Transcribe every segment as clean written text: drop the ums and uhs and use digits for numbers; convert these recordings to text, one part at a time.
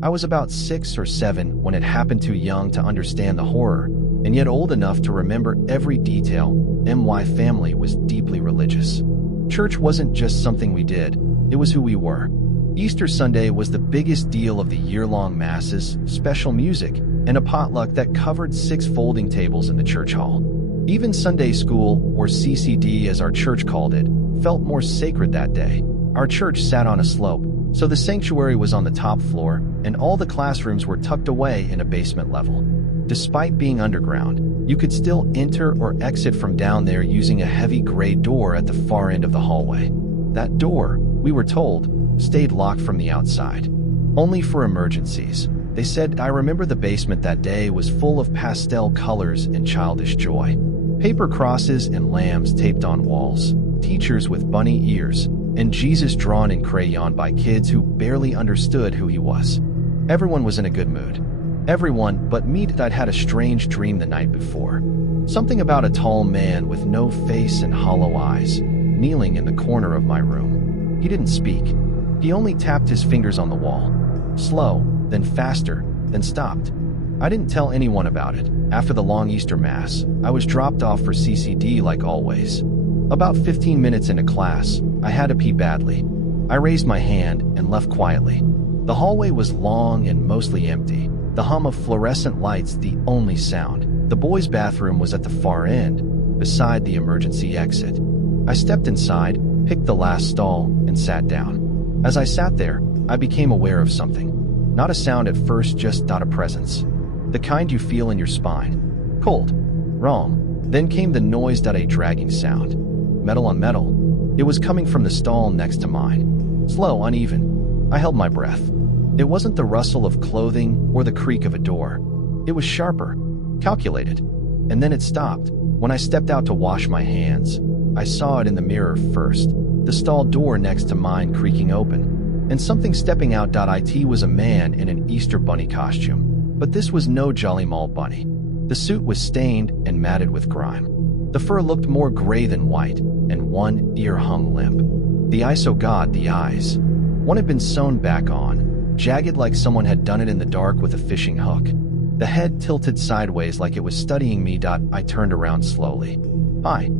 I was about 6 or 7 when it happened, too young to understand the horror, and yet old enough to remember every detail. My family was deeply religious. Church wasn't just something we did, it was who we were. Easter Sunday was the biggest deal of the year-long masses, special music, and a potluck that covered 6 folding tables in the church hall. Even Sunday school, or CCD as our church called it, felt more sacred that day. Our church sat on a slope, so the sanctuary was on the top floor, and all the classrooms were tucked away in a basement level. Despite being underground, you could still enter or exit from down there using a heavy gray door at the far end of the hallway. That door, we were told, stayed locked from the outside. Only for emergencies. They said, I remember the basement that day was full of pastel colors and childish joy. Paper crosses and lambs taped on walls, teachers with bunny ears, and Jesus drawn in crayon by kids who barely understood who he was. Everyone was in a good mood. Everyone but me. I'd had a strange dream the night before. Something about a tall man with no face and hollow eyes, kneeling in the corner of my room. He didn't speak. He only tapped his fingers on the wall. Slow, then faster, then stopped. I didn't tell anyone about it. After the long Easter Mass, I was dropped off for CCD like always. About 15 minutes into class, I had to pee badly. I raised my hand and left quietly. The hallway was long and mostly empty, the hum of fluorescent lights the only sound. The boys' bathroom was at the far end, beside the emergency exit. I stepped inside, picked the last stall, and sat down. As I sat there, I became aware of something. Not a sound at first, just a presence. The kind you feel in your spine. Cold. Wrong. Then came the noise, a dragging sound. Metal on metal. It was coming from the stall next to mine. Slow, uneven. I held my breath. It wasn't the rustle of clothing or the creak of a door. It was sharper, calculated. And then it stopped. When I stepped out to wash my hands, I saw it in the mirror first. The stall door next to mine creaking open. And something stepping out. It was a man in an Easter bunny costume. But this was no Jolly Mall bunny. The suit was stained and matted with grime. The fur looked more gray than white, and one ear hung limp. The eyes. One had been sewn back on, jagged like someone had done it in the dark with a fishing hook. The head tilted sideways like it was studying me. I turned around slowly. "Hi,"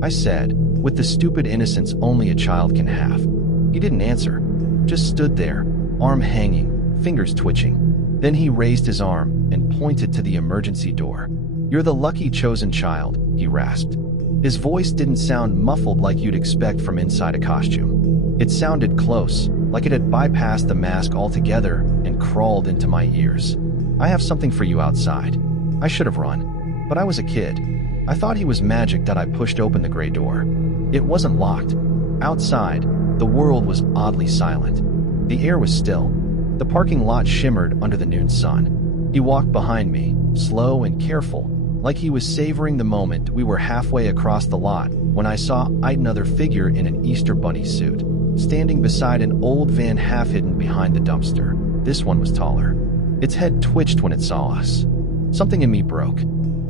I said, with the stupid innocence only a child can have. He didn't answer, just stood there, arm hanging, fingers twitching. Then he raised his arm and pointed to the emergency door. "You're the lucky chosen child," he rasped. His voice didn't sound muffled like you'd expect from inside a costume. It sounded close, like it had bypassed the mask altogether and crawled into my ears. "I have something for you outside." I should have run, but I was a kid. I thought he was magic. I pushed open the gray door. It wasn't locked. Outside, the world was oddly silent. The air was still. The parking lot shimmered under the noon sun. He walked behind me, slow and careful, like he was savoring the moment. We were halfway across the lot when I saw another figure in an Easter bunny suit, standing beside an old van half hidden behind the dumpster. This one was taller. Its head twitched when it saw us. Something in me broke.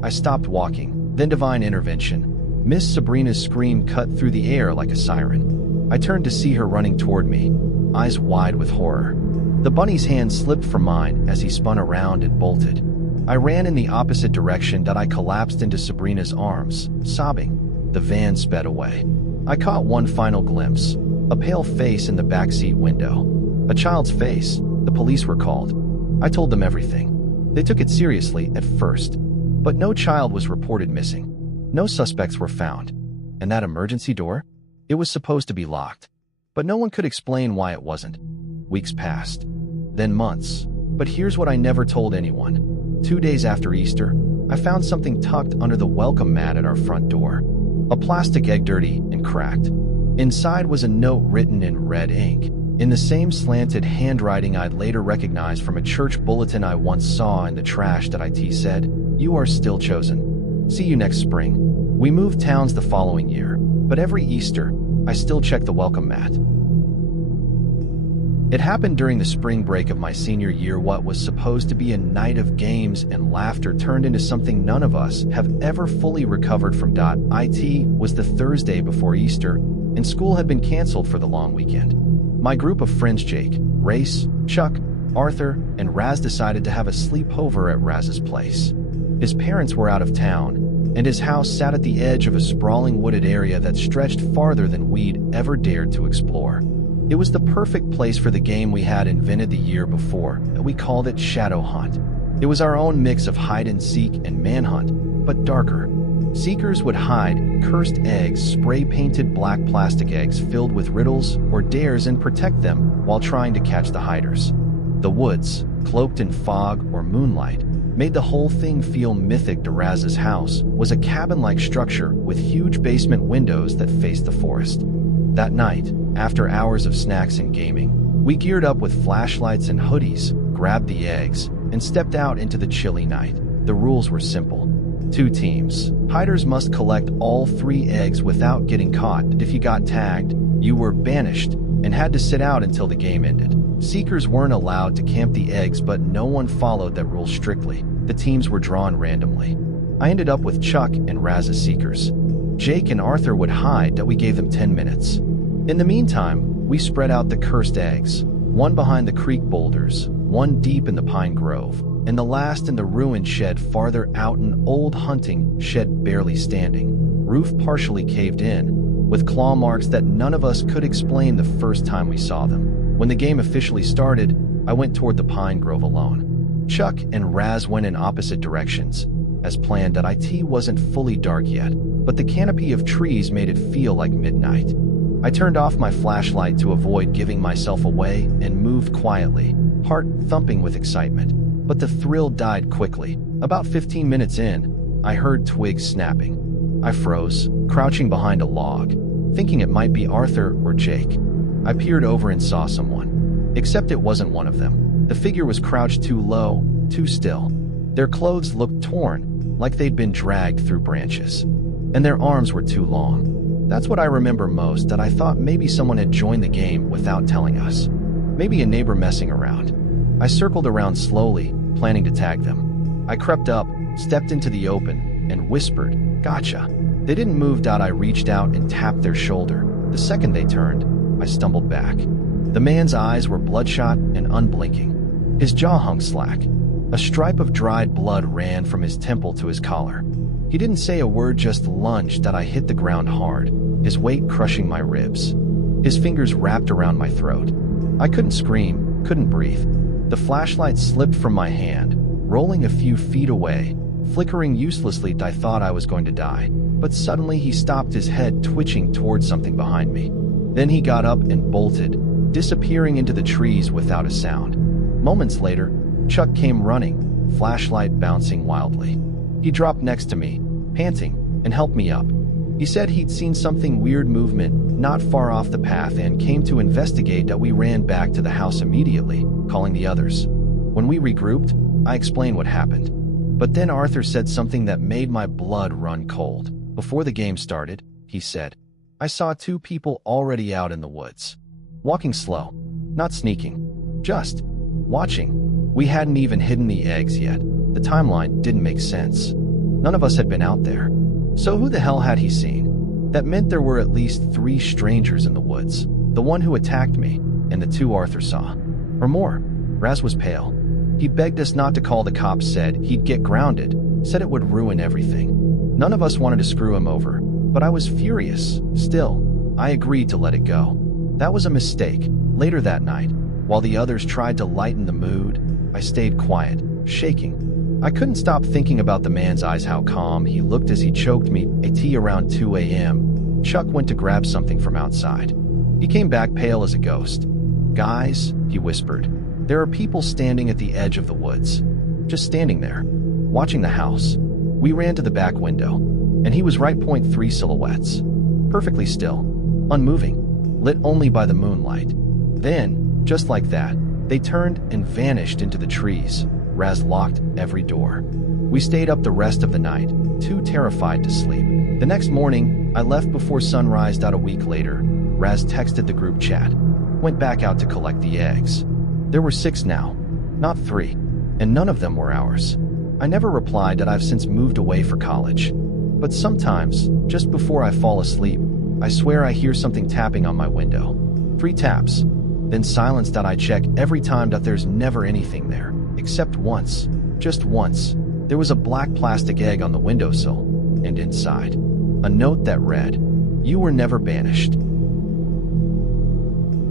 I stopped walking, then divine intervention. Miss Sabrina's scream cut through the air like a siren. I turned to see her running toward me, eyes wide with horror. The bunny's hand slipped from mine as he spun around and bolted. I ran in the opposite direction. I collapsed into Sabrina's arms, sobbing. The van sped away. I caught one final glimpse, a pale face in the backseat window. A child's face. The police were called. I told them everything. They took it seriously at first, but no child was reported missing. No suspects were found. And that emergency door? It was supposed to be locked, but no one could explain why it wasn't. Weeks passed, then months. But here's what I never told anyone. 2 days after Easter, I found something tucked under the welcome mat at our front door. A plastic egg, dirty and cracked. Inside was a note written in red ink, in the same slanted handwriting I'd later recognized from a church bulletin I once saw in the trash. It said, "You are still chosen. See you next spring." We moved towns the following year, but every Easter, I still check the welcome mat. It happened during the spring break of my senior year. What was supposed to be a night of games and laughter turned into something none of us have ever fully recovered from. It was the Thursday before Easter, and school had been canceled for the long weekend. My group of friends, Jake, Race, Chuck, Arthur, and Raz decided to have a sleepover at Raz's place. His parents were out of town, and his house sat at the edge of a sprawling wooded area that stretched farther than we'd ever dared to explore. It was the perfect place for the game we had invented the year before. We called it Shadow Hunt. It was our own mix of hide-and-seek and manhunt, but darker. Seekers would hide cursed eggs, spray-painted black plastic eggs filled with riddles or dares, and protect them while trying to catch the hiders. The woods, cloaked in fog or moonlight, made the whole thing feel mythic. Raz's house was a cabin-like structure with huge basement windows that faced the forest. That night, after hours of snacks and gaming, we geared up with flashlights and hoodies, grabbed the eggs, and stepped out into the chilly night. The rules were simple. 2 teams. Hiders must collect all 3 eggs without getting caught. If you got tagged, you were banished and had to sit out until the game ended. Seekers weren't allowed to camp the eggs, but no one followed that rule strictly. The teams were drawn randomly. I ended up with Chuck and Raz as seekers. Jake and Arthur would hide that we gave them 10 minutes. In the meantime, we spread out the cursed eggs, one behind the creek boulders, one deep in the pine grove, and the last in the ruined shed farther out, an old hunting shed barely standing, roof partially caved in, with claw marks that none of us could explain the first time we saw them. When the game officially started, I went toward the pine grove alone. Chuck and Raz went in opposite directions. As planned, it wasn't fully dark yet, but the canopy of trees made it feel like midnight. I turned off my flashlight to avoid giving myself away and moved quietly, heart thumping with excitement. But the thrill died quickly. About 15 minutes in, I heard twigs snapping. I froze, crouching behind a log, thinking it might be Arthur or Jake. I peered over and saw someone. Except it wasn't one of them. The figure was crouched too low, too still. Their clothes looked torn, like they'd been dragged through branches. And their arms were too long. That's what I remember most, that I thought maybe someone had joined the game without telling us. Maybe a neighbor messing around. I circled around slowly, planning to tag them. I crept up, stepped into the open, and whispered, "Gotcha." They didn't move. I reached out and tapped their shoulder. The second they turned, I stumbled back. The man's eyes were bloodshot and unblinking. His jaw hung slack. A stripe of dried blood ran from his temple to his collar. He didn't say a word, just lunged. I hit the ground hard, his weight crushing my ribs. His fingers wrapped around my throat. I couldn't scream, couldn't breathe. The flashlight slipped from my hand, rolling a few feet away, flickering uselessly. I thought I was going to die. But suddenly he stopped, his head twitching towards something behind me. Then he got up and bolted, disappearing into the trees without a sound. Moments later, Chuck came running, flashlight bouncing wildly. He dropped next to me, panting, and helped me up. He said he'd seen something weird movement not far off the path and came to investigate. We ran back to the house immediately, calling the others. When we regrouped, I explained what happened. But then Arthur said something that made my blood run cold. Before the game started, he said, "I saw 2 people already out in the woods. Walking slow, not sneaking, just watching." We hadn't even hidden the eggs yet. The timeline didn't make sense. None of us had been out there. So who the hell had he seen? That meant there were at least 3 strangers in the woods. The one who attacked me, and the 2 Arthur saw. Or more. Raz was pale. He begged us not to call the cops, said he'd get grounded, said it would ruin everything. None of us wanted to screw him over, but I was furious. Still, I agreed to let it go. That was a mistake. Later that night, while the others tried to lighten the mood, I stayed quiet, shaking. I couldn't stop thinking about the man's eyes, how calm he looked as he choked me. Around 2 a.m., Chuck went to grab something from outside. He came back pale as a ghost. "Guys," he whispered, "there are people standing at the edge of the woods. Just standing there, watching the house." We ran to the back window, and he was right. 3 silhouettes. Perfectly still, unmoving, lit only by the moonlight. Then, just like that, they turned and vanished into the trees. Raz locked every door. We stayed up the rest of the night, too terrified to sleep. The next morning, I left before sunrise. A week later, Raz texted the group chat. Went back out to collect the eggs. There were 6 now, not 3, and none of them were ours. I never replied. I've since moved away for college. But sometimes, just before I fall asleep, I swear I hear something tapping on my window. 3 taps. then silence. I check every time. There's never anything there, except once, just once. There was a black plastic egg on the windowsill, and inside, a note that read, "You were never banished."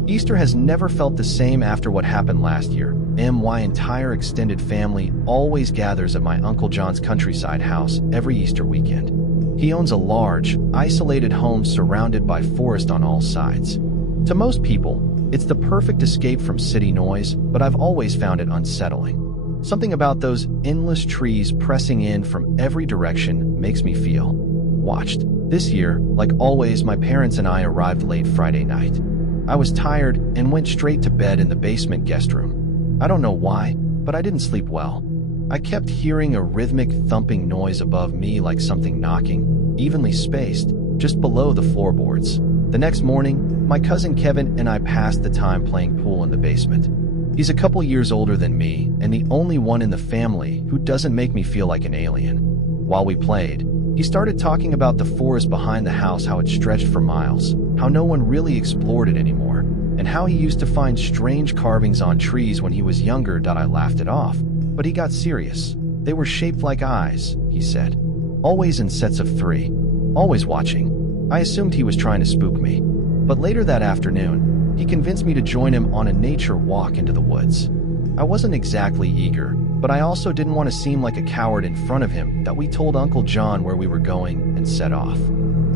Easter has never felt the same after what happened last year. My entire extended family always gathers at my Uncle John's countryside house every Easter weekend. He owns a large, isolated home surrounded by forest on all sides. To most people, it's the perfect escape from city noise, but I've always found it unsettling. Something about those endless trees pressing in from every direction makes me feel watched. This year, like always, my parents and I arrived late Friday night. I was tired and went straight to bed in the basement guest room. I don't know why, but I didn't sleep well. I kept hearing a rhythmic thumping noise above me, like something knocking, evenly spaced, just below the floorboards. The next morning, my cousin Kevin and I passed the time playing pool in the basement. He's a couple years older than me and the only one in the family who doesn't make me feel like an alien. While we played, he started talking about the forest behind the house, how it stretched for miles, how no one really explored it anymore, and how he used to find strange carvings on trees when he was younger. I laughed it off, but he got serious. They were shaped like eyes, he said. Always in sets of 3. Always watching. I assumed he was trying to spook me. But later that afternoon, he convinced me to join him on a nature walk into the woods. I wasn't exactly eager, but I also didn't want to seem like a coward in front of him. We told Uncle John where we were going and set off.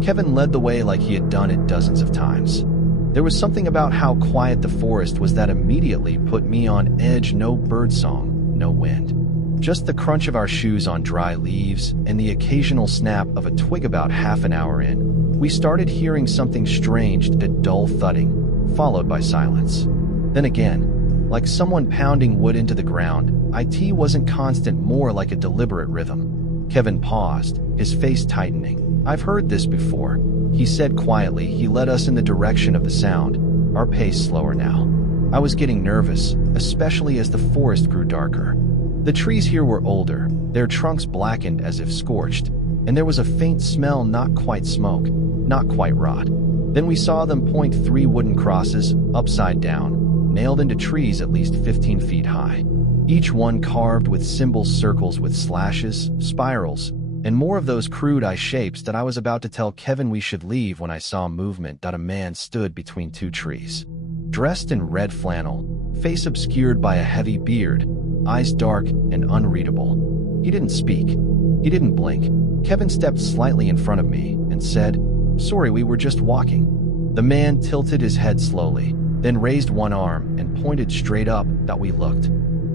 Kevin led the way like he had done it dozens of times. There was something about how quiet the forest was that immediately put me on edge. No birdsong, no wind. Just the crunch of our shoes on dry leaves and the occasional snap of a twig. About half an hour in, we started hearing something strange, a dull thudding, followed by silence. Then again, like someone pounding wood into the ground. It wasn't constant, more like a deliberate rhythm. Kevin paused, his face tightening. "I've heard this before," he said quietly. He led us in the direction of the sound, our pace slower now. I was getting nervous, especially as the forest grew darker. The trees here were older, their trunks blackened as if scorched, and there was a faint smell, not quite smoke, not quite rot. Then we saw them point 3 wooden crosses, upside down, nailed into trees at least 15 feet high. Each one carved with symbols, circles with slashes, spirals, and more of those crude eye shapes. I was about to tell Kevin we should leave when I saw movement. A man stood between 2 trees. Dressed in red flannel, face obscured by a heavy beard, eyes dark and unreadable. He didn't speak. He didn't blink. Kevin stepped slightly in front of me and said, "Sorry, we were just walking." The man tilted his head slowly, then raised one arm and pointed straight up. We looked.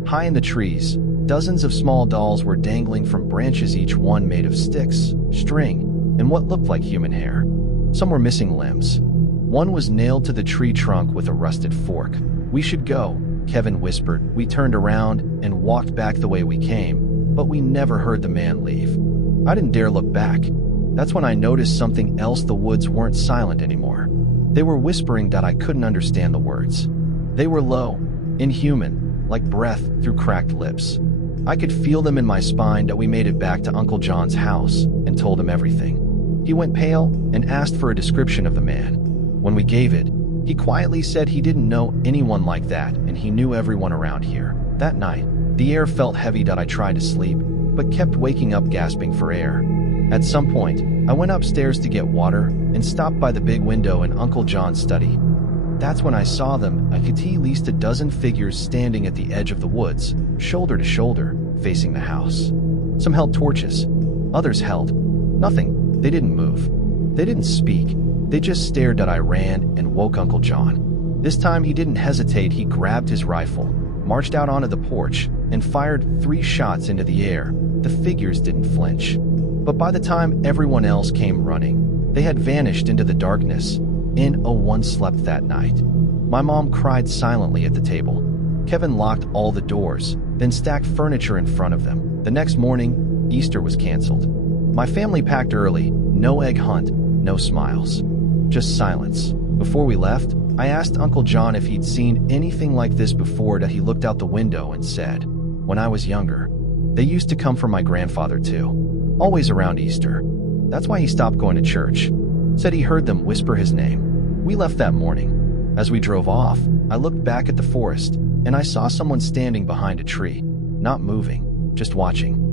High in the trees, dozens of small dolls were dangling from branches, each one made of sticks, string, and what looked like human hair. Some were missing limbs. One was nailed to the tree trunk with a rusted fork. "We should go," Kevin whispered. We turned around and walked back the way we came, but we never heard the man leave. I didn't dare look back. That's when I noticed something else. The woods weren't silent anymore. They were whispering. I couldn't understand the words. They were low, inhuman, like breath through cracked lips. I could feel them in my spine. We made it back to Uncle John's house and told him everything. He went pale and asked for a description of the man. When we gave it, he quietly said he didn't know anyone like that and he knew everyone around here. That night, the air felt heavy. I tried to sleep, but kept waking up gasping for air. At some point, I went upstairs to get water and stopped by the big window in Uncle John's study. That's when I saw them. I could see at least a dozen figures standing at the edge of the woods, shoulder to shoulder, facing the house. Some held torches. Others held nothing. They didn't move. They didn't speak. They just stared. I ran and woke Uncle John. This time he didn't hesitate. He grabbed his rifle, marched out onto the porch, and fired 3 shots into the air. The figures didn't flinch. But by the time everyone else came running, they had vanished into the darkness. No one slept that night. My mom cried silently at the table. Kevin locked all the doors, then stacked furniture in front of them. The next morning, Easter was canceled. My family packed early. No egg hunt, no smiles. Just silence. Before we left, I asked Uncle John if he'd seen anything like this before. He looked out the window and said, "When I was younger, they used to come for my grandfather too. Always around Easter. That's why he stopped going to church. Said he heard them whisper his name." We left that morning. As we drove off, I looked back at the forest, and I saw someone standing behind a tree, not moving, just watching.